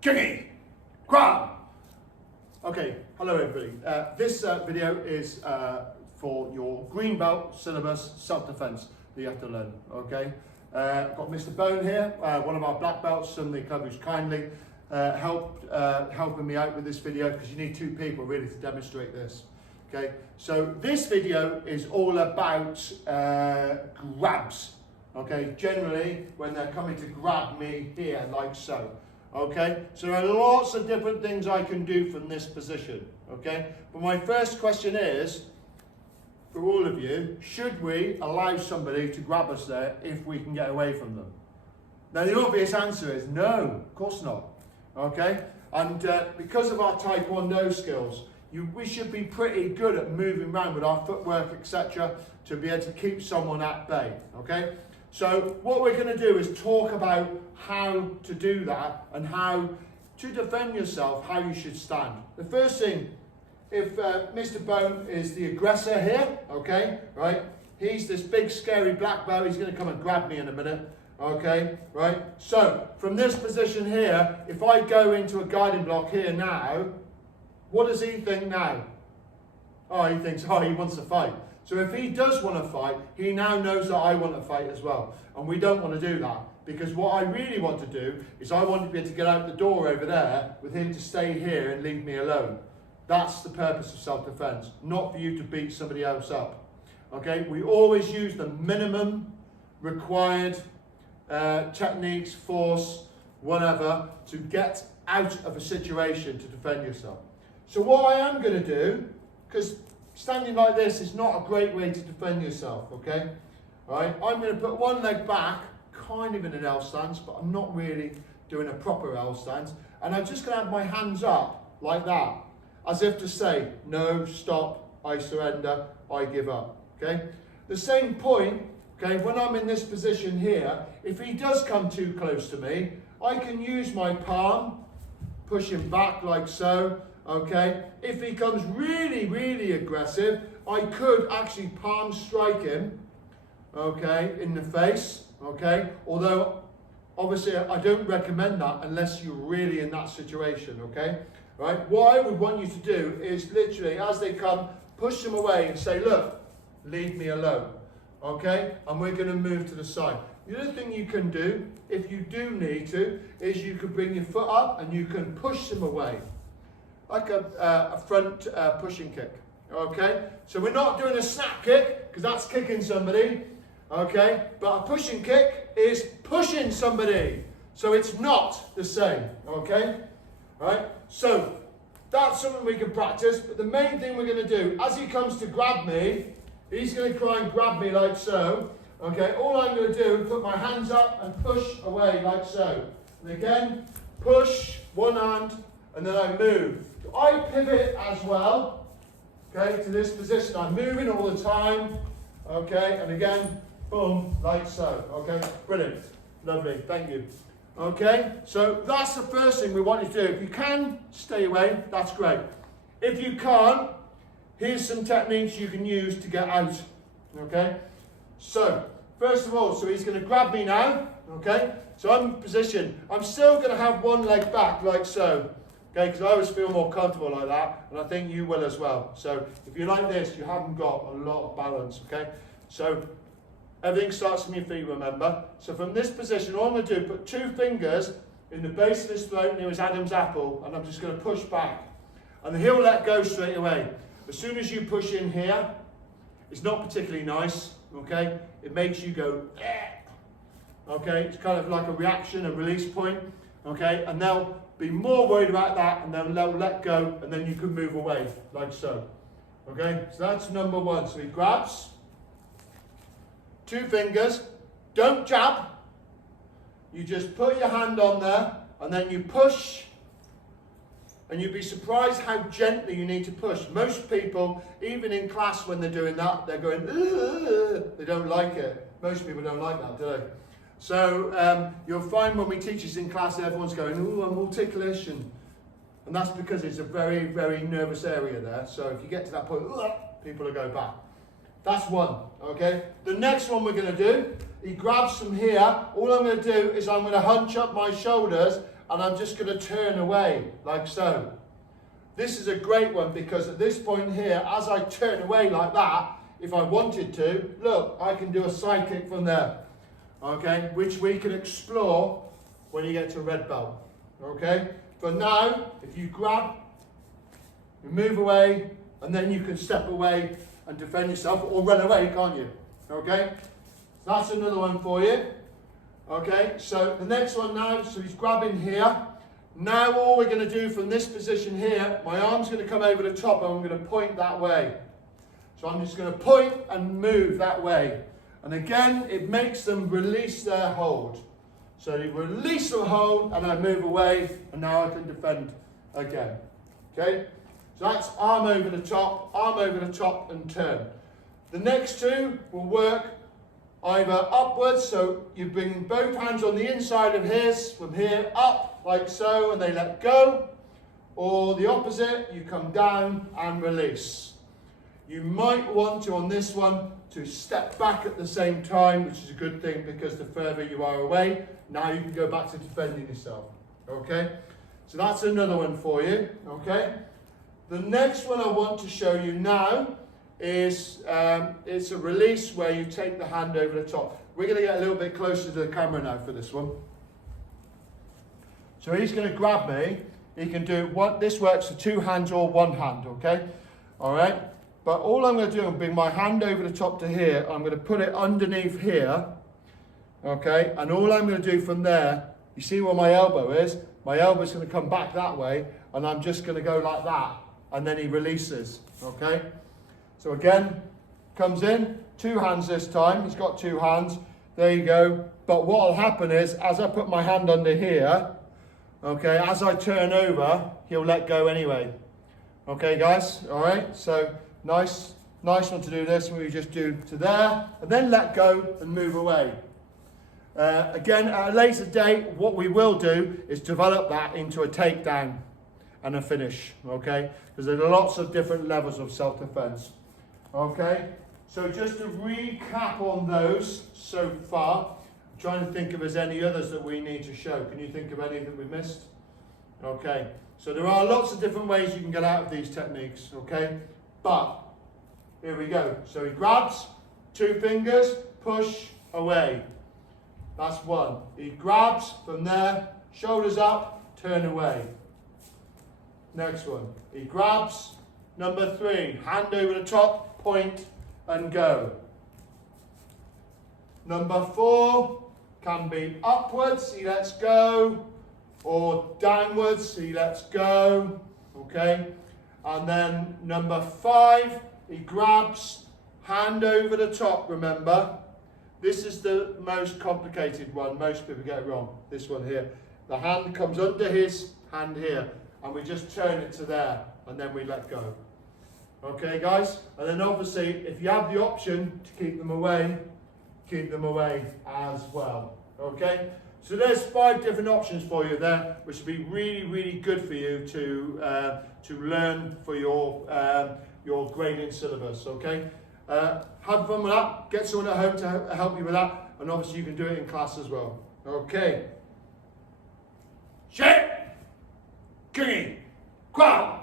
Jiggy, grab. Okay, hello everybody. This video is for your green belt syllabus self-defense that you have to learn, okay? Got Mr. Bone here, one of our black belts from the club who's kindly helping me out with this video because you need two people really to demonstrate this, okay? So this video is all about grabs, okay? Generally when they're coming to grab me here like so. Okay, so there are lots of different things I can do from this position, okay? But my first question is, for all of you, should we allow somebody to grab us there if we can get away from them? Now the obvious answer is no, of course not, okay? And because of our Taekwondo skills, we should be pretty good at moving around with our footwork, etc., to be able to keep someone at bay, okay? So what we're going to do is talk about how to do that and how to defend yourself, how you should stand. The first thing, if Mr. Bone is the aggressor here, okay, right, he's this big scary black belt, he's going to come and grab me in a minute, okay, right. So from this position here, if I go into a guiding block here now, what does he think now? Oh, he thinks, oh, he wants to fight. So if he does want to fight, he now knows that I want to fight as well. And we don't want to do that. Because what I really want to do is I want to be able to get out the door over there with him to stay here and leave me alone. That's the purpose of self-defense, not for you to beat somebody else up. Okay? We always use the minimum required techniques, force, whatever, to get out of a situation to defend yourself. So what I am going to do, because standing like this is not a great way to defend yourself, okay? All right, I'm going to put one leg back, kind of in an L stance, but I'm not really doing a proper L stance. And I'm just going to have my hands up like that, as if to say, no, stop, I surrender, I give up, okay? The same point, okay, when I'm in this position here, if he does come too close to me, I can use my palm, push him back like so, okay? If he comes really, really aggressive, I could actually palm strike him, okay, in the face, okay? Although, obviously, I don't recommend that unless you're really in that situation, okay? Right? What I would want you to do is literally, as they come, push them away and say, look, leave me alone, okay? And we're going to move to the side. The other thing you can do, if you do need to, is you can bring your foot up and you can push them away. Like a front pushing kick, okay? So we're not doing a snap kick, because that's kicking somebody, okay? But a pushing kick is pushing somebody. So it's not the same, okay? All right? So that's something we can practice. But the main thing we're going to do, as he comes to grab me, he's going to try and grab me like so, okay? All I'm going to do is put my hands up and push away like so. And again, push, one hand, and then I move. I pivot as well, okay, to this position. I'm moving all the time, okay, and again, boom, like so, okay, brilliant, lovely, thank you. Okay, so that's the first thing we want you to do. If you can stay away, that's great. If you can't, here's some techniques you can use to get out, okay. So, first of all, so he's going to grab me now, okay, so I'm in position. I'm still going to have one leg back, like so. Okay, because I always feel more comfortable like that, and I think you will as well. So if you're like this, you haven't got a lot of balance, okay? So everything starts from your feet, remember? So from this position, all I'm going to do, put two fingers in the base of his throat near his Adam's apple, and I'm just going to push back. And he'll let go straight away. As soon as you push in here, it's not particularly nice, okay? It makes you go, eh. Okay? It's kind of like a reaction, a release point, okay? And they'll be more worried about that, and then they'll let go, and then you can move away, like so. Okay, so that's number one. So he grabs, two fingers, don't jab, you just put your hand on there, and then you push, and you'd be surprised how gently you need to push. Most people, even in class when they're doing that, they're going, ugh, they don't like it. Most people don't like that, do they? So you'll find when we teach this in class, everyone's going, ooh, I'm all ticklish, and that's because it's a very, very nervous area there. So if you get to that point, people will go back. That's one, okay? The next one we're going to do, he grabs from here. All I'm going to do is I'm going to hunch up my shoulders and I'm just going to turn away like so. This is a great one because at this point here, as I turn away like that, if I wanted to, look, I can do a side kick from there, okay, which we can explore when you get to red belt, okay. For now, if you grab, you move away, and then you can step away and defend yourself, or run away, can't you? Okay, so that's another one for you. Okay, so the next one now, so he's grabbing here. Now all we're going to do from this position here, my arm's going to come over the top and I'm going to point that way. So I'm just going to point and move that way. And again, it makes them release their hold. So they release the hold and I move away and now I can defend again. Okay, so that's arm over the top and turn. The next two will work either upwards, so you bring both hands on the inside of his, from here up, like so, and they let go. Or the opposite, you come down and release. You might want to, on this one, to step back at the same time, which is a good thing because the further you are away, now you can go back to defending yourself. Okay? So that's another one for you. Okay? The next one I want to show you now is it's a release where you take the hand over the top. We're going to get a little bit closer to the camera now for this one. So he's going to grab me. He can do what this works for two hands or one hand, okay? All right. But all I'm going to do is bring my hand over the top to here. I'm going to put it underneath here, okay? And all I'm going to do from there, you see where my elbow is? My elbow's going to come back that way, and I'm just going to go like that, and then he releases, okay? So again, comes in, two hands this time. He's got two hands. There you go. But what will happen is, as I put my hand under here, okay, as I turn over, he'll let go anyway. Okay, guys? All right? So nice one to do this. We just do to there, and then let go and move away. Again, at a later date, what we will do is develop that into a takedown and a finish, okay? Because there are lots of different levels of self-defense. Okay, so just to recap on those so far, I'm trying to think if there's any others that we need to show. Can you think of any that we missed? Okay, so there are lots of different ways you can get out of these techniques, okay? But, here we go. So he grabs, two fingers, push, away. That's one. He grabs from there, shoulders up, turn away. Next one. He grabs, number three, hand over the top, point and go. Number four can be upwards, he lets go, or downwards, he lets go, okay? And then number five, he grabs, hand over the top, remember? This is the most complicated one, most people get it wrong, this one here. The hand comes under his hand here, and we just turn it to there, and then we let go. Okay, guys? And then obviously, if you have the option to keep them away as well. Okay? So there's 5 different options for you there, which will be really, really good for you to learn for your grading syllabus. Okay? Have fun with that. Get someone at home to help you with that, and obviously you can do it in class as well. Okay. Shake, kicking, crowd.